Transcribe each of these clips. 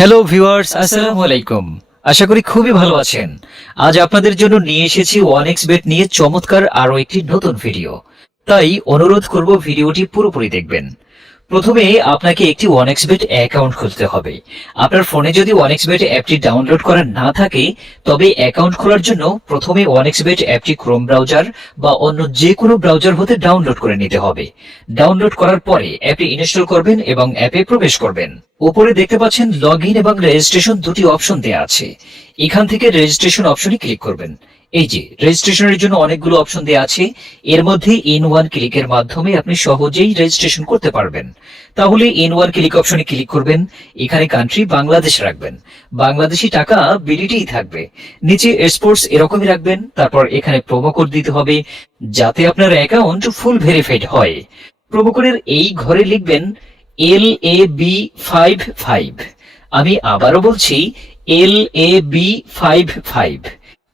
Hello viewers, আসসালামু আলাইকুম। আশা করি খুবই ভালো আছেন। আজ আপনাদের জন্য নিয়ে এসেছি ওয়ানএক্সবেট নিয়ে চমৎকার আরো একটি নতুন ভিডিও। তাই অনুরোধ করব ভিডিওটি পুরোপুরি দেখবেন। প্রথমে আপনাকে একটি ওয়ানএক্সবেট অ্যাকাউন্ট খুলতে হবে। আপনার ফোনে যদি ওয়ানএক্সবেট অ্যাপটি ডাউনলোড করা না থাকে, তবে অ্যাকাউন্ট খোলার জন্য প্রথমে ওয়ানএক্সবেট অ্যাপটি ক্রোম ব্রাউজার বা অন্য যে কোনো ব্রাউজার হতে ডাউনলোড করে নিতে হবে। ডাউনলোড করার পরে অ্যাপটি ইনস্টল করবেন এবং অ্যাপে প্রবেশ করবেন। উপরে দেখতে পাচ্ছেন লগ ইন এবং রেজিস্ট্রেশন দুটি অপশন দেওয়া আছে। এখান থেকে রেজিস্ট্রেশন অপশনে ক্লিক করবেন। এই যে রেজিস্ট্রেশনের জন্য অনেকগুলো অপশন দেওয়া আছে, এর মধ্যে ইন ওয়ান ক্লিকের মাধ্যমে আপনি সহজেই রেজিস্ট্রেশন করতে পারবেন। তাহলে ইন ওয়ান ক্লিক অপশনে ক্লিক করবেন। এখানে কান্ট্রি বাংলাদেশ রাখবেন, বাংলাদেশি টাকা বিডিটিই থাকবে। নিচে স্পোর্টস এরকমই রাখবেন। তারপর এখানে প্রোমো কোড দিতে হবে যাতে আপনার অ্যাকাউন্ট ফুল ভেরিফাইড হয়। প্রোমো কোডের এই ঘরে লিখবেন LAB55। আমি আবারও বলছি LAB55।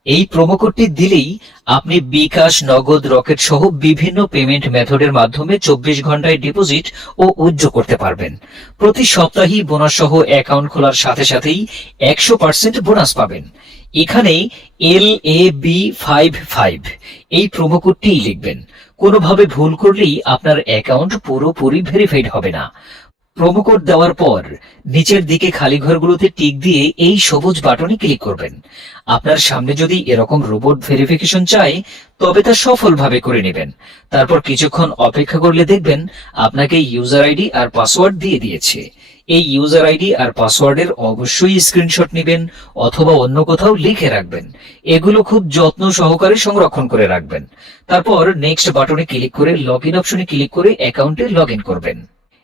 এই প্রোমো কোডটি দিলেই আপনি বিকাশ, নগদ, রকেট সহ বিভিন্ন পেমেন্ট মেথডের মাধ্যমে 24 ঘন্টায় ডিপোজিট ও উইথড্র করতে পারবেন। প্রতি সপ্তাহেই বোনাস সহ অ্যাকাউন্ট খোলার সাথে সাথেই 100% বোনাস পাবেন। এখানে LAB55 এই প্রোমো কোডটিই লিখবেন। কোনোভাবে ভুল করলেই আপনার অ্যাকাউন্ট পুরোপুরি ভেরিফাইড হবে না। প্রোমো কোড দেওয়ার পর নিচের দিকে খালি ঘরগুলোতে টিক দিয়ে এই সবুজ বাটনে ক্লিক করবেন। আপনার সামনে যদি এরকম রোবট ভেরিফিকেশন চায়, তবে তা সফলভাবে করে নেবেন। তারপর কিছুক্ষণ অপেক্ষা করলে দেখবেন আপনাকে ইউজার আইডি আর পাসওয়ার্ড দিয়ে দিয়েছে। এই ইউজার আইডি আর পাসওয়ার্ডের অবশ্যই স্ক্রিনশট নেবেন অথবা অন্য কোথাও লিখে রাখবেন। এগুলো খুব যত্ন সহকারে সংরক্ষণ করে রাখবেন। তারপর নেক্সট বাটনে ক্লিক করে লগ ইন অপশনে ক্লিক করে অ্যাকাউন্টে লগ ইন করবেন।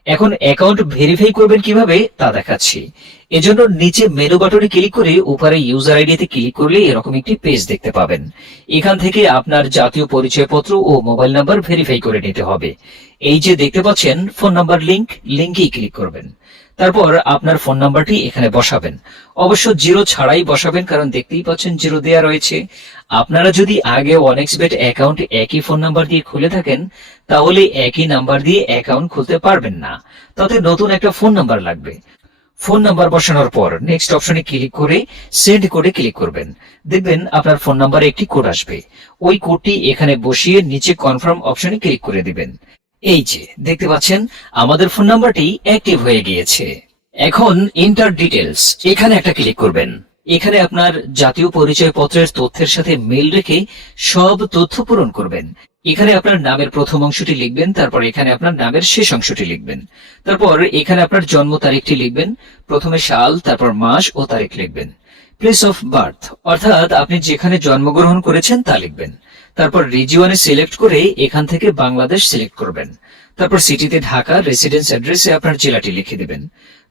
এখন অ্যাকাউন্ট ভেরিফাই করবেন কিভাবে তা দেখাচ্ছি। এজন্য নিচে মেনু বাটনে ক্লিক করে উপরে ইউজার আইডিতে ক্লিক করলে এরকম একটি পেজ দেখতে পাবেন। এখান থেকে আপনার জাতীয় পরিচয়পত্র ও মোবাইল নাম্বার ভেরিফাই করে নিতে হবে। এই যে দেখতে পাচ্ছেন ফোন নাম্বার লিংকেই ক্লিক করবেন। তারপর আপনার ফোন নাম্বারটি এখানে বসাবেন। অবশ্য জিরো ছাড়াই বসাবেন, কারণ দেখতেই পাচ্ছেন জিরো দেয়া রয়েছে। আপনারা যদি আগে ওয়ানএক্সবেট অ্যাকাউন্ট একই ফোন নাম্বার দিয়ে খুলে থাকেন, তাহলে একই নাম্বার দিয়ে অ্যাকাউন্ট খুলতে পারবেন না। তাতে নতুন একটা ফোন নাম্বার লাগবে। ফোন নাম্বার বসানোর পর নেক্সট অপশনে ক্লিক করে সেন্ড কোডে ক্লিক করবেন। দেখবেন আপনার ফোন নাম্বারে একটি কোড আসবে। ওই কোডটি এখানে বসিয়ে নিচে কনফার্ম অপশনে ক্লিক করে দিবেন। এই যে দেখতে পাচ্ছেন আমাদের ফোন নাম্বারটি অ্যাক্টিভ হয়ে গিয়েছে। এখন এন্টার ডিটেলস এখানে একটা ক্লিক করবেন। এখানে আপনার জাতীয় পরিচয়পত্রের তথ্যের সাথে মিল রেখে সব তথ্য পূরণ করবেন। এখানে আপনার নামের প্রথম অংশটি লিখবেন, তারপর এখানে আপনার নামের শেষ অংশটি লিখবেন। তারপর এখানে আপনার জন্ম তারিখটি লিখবেন। প্রথমে সাল, তারপর মাস ও তারিখ লিখবেন। প্লেস অফ বার্থ অর্থাৎ আপনি যেখানে জন্মগ্রহণ করেছেন তা লিখবেন। তারপর রিজিয়নে সিলেক্ট করে এখান থেকে বাংলাদেশ সিলেক্ট করবেন। তারপর সিটিতে ঢাকা, রেসিডেন্স অ্যাড্রেসে আপনার জেলাটি লিখে দেবেন।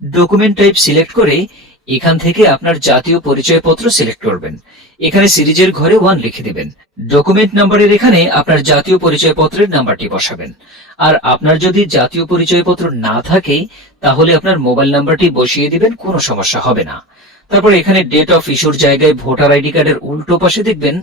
ডকুমেন্ট টাইপ সিলেক্ট করে এখান থেকে আপনার জাতীয় পরিচয়পত্র সিলেক্ট করবেন। এখানে সিরিজের ঘরে 1 লিখে দেবেন। ডকুমেন্ট নাম্বারের এখানে আপনার জাতীয় পরিচয়পত্রের নাম্বারটি বসাবেন। আর আপনার যদি জাতীয় পরিচয়পত্র না থাকে, তাহলে আপনার মোবাইল নাম্বারটি বসিয়ে দিবেন, কোনো সমস্যা হবে না। তারপর এখানে ডেট অফ ইস্যুর জায়গায় ভোটার আইডি কার্ডের উল্টো পাশে দেখবেন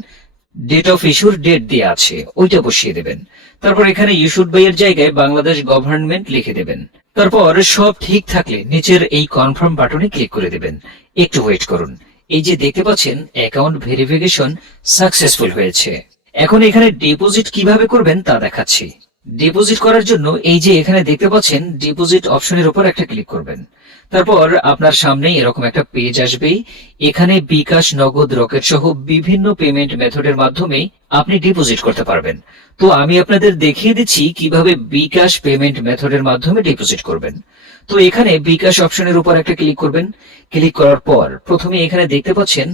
ডেট অফ ইস্যুর ডেট দেওয়া আছে, ওইটা বসিয়ে দেবেন। তারপর এখানে ইস্যুড বাই এর জায়গায় বাংলাদেশ গভর্নমেন্ট লিখে দেবেন। তারপর সব ঠিক থাকলে নিচের এই কনফার্ম বাটনে ক্লিক করে দেবেন। একটু ওয়েট করুন। এই যে দেখতে পাচ্ছেন অ্যাকাউন্ট ভেরিফিকেশন সাকসেসফুল হয়েছে। এখন এখানে ডিপোজিট কিভাবে করবেন তা দেখাচ্ছি। ডিপোজিট করার জন্য এই যে এখানে দেখতে পাচ্ছেন ডিপোজিট অপশনের উপর একটা ক্লিক করবেন। তারপর আপনার সামনে এরকম একটা পেজ আসবে। এখানে বিকাশ, নগদ, রকেট সহ বিভিন্ন পেমেন্ট মেথডের মাধ্যমে আপনি ডিপোজিট করতে পারবেন। তো আমি আপনাদের দেখিয়ে দিচ্ছি কিভাবে বিকাশ পেমেন্ট মেথডের মাধ্যমে ডিপোজিট করবেন। তো এখানে বিকাশ অপশনের উপর একটা ক্লিক করবেন। ক্লিক করার পর প্রথমে এখানে দেখতে পাচ্ছেন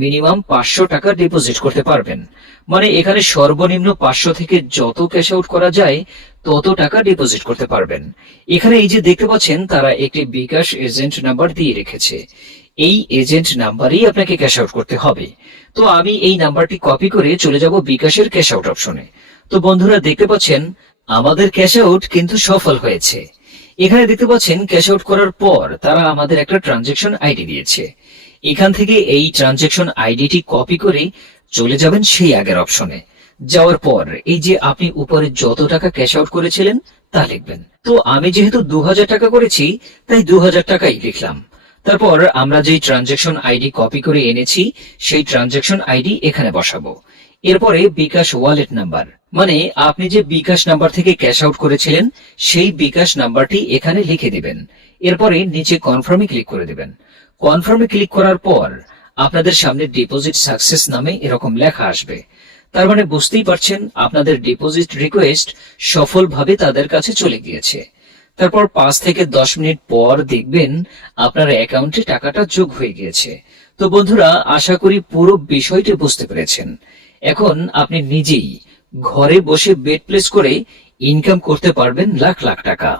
মিনিমাম 500 টাকা ডিপোজিট করতে পারবেন। মানে এখানে সর্বনিম্ন 500 থেকে যত ক্যাশ আউট করা যায় তত টাকা ডিপোজিট করতে পারবেন। এখানে এই যে দেখতে পাচ্ছেন তারা একটি বিকাশ এজেন্ট নাম্বার দিয়ে রেখেছে। এই এজেন্ট নাম্বারেই আপনাকে ক্যাশ আউট করতে হবে। তো আমি এই নাম্বারটি কপি করে চলে যাব বিকাশের ক্যাশ আউট অপশনে। তো বন্ধুরা দেখতে পাচ্ছেন আমাদের ক্যাশ আউট কিন্তু সফল হয়েছে। এখানে দেখতে পাচ্ছেন ক্যাশ আউট করার পর তারা আমাদের একটা ট্রানজেকশন আইডি দিয়েছে। এখান থেকে এই ট্রানজেকশন আইডিটি কপি করে চলে যাবেন সেই আগের অপশনে। যাওয়ার পর এই যে আপনি উপরে যত টাকা ক্যাশ আউট করেছিলেন তা লিখবেন। তো আমি যেহেতু 2000 টাকা করেছি, তাই 2000 টাকাই লিখলাম। তারপর আমরা যেই ট্রানজ্যাকশন আইডি কপি করে এনেছি সেই ট্রানজ্যাকশন আইডি এখানে বসাবো। এরপরে বিকাশ ওয়ালেট নাম্বার, মানে আপনি যে বিকাশ নাম্বার থেকে ক্যাশ আউট করেছিলেন সেই বিকাশ নাম্বারটি এখানে লিখে দিবেন। এরপরে নিচে কনফার্মে ক্লিক করে দিবেন। কনফার্মে ক্লিক করার পর আপনাদের সামনে ডিপোজিট সাকসেস নামে এরকম লেখা আসবে। তার মানে বুঝতেই পারছেন আপনাদের ডিপোজিট রিকোয়েস্ট সফলভাবে তাদের কাছে চলে গিয়েছে। তারপর 5 থেকে 10 মিনিট পর দেখবেন আপনার অ্যাকাউন্টে টাকাটা যোগ হয়ে গিয়েছে। তো বন্ধুরা, আশা করি পুরো বিষয়টি বুঝতে পেরেছেন। এখন আপনি নিজেই ঘরে বসে বেট প্লেস করে ইনকাম করতে পারবেন লাখ লাখ টাকা।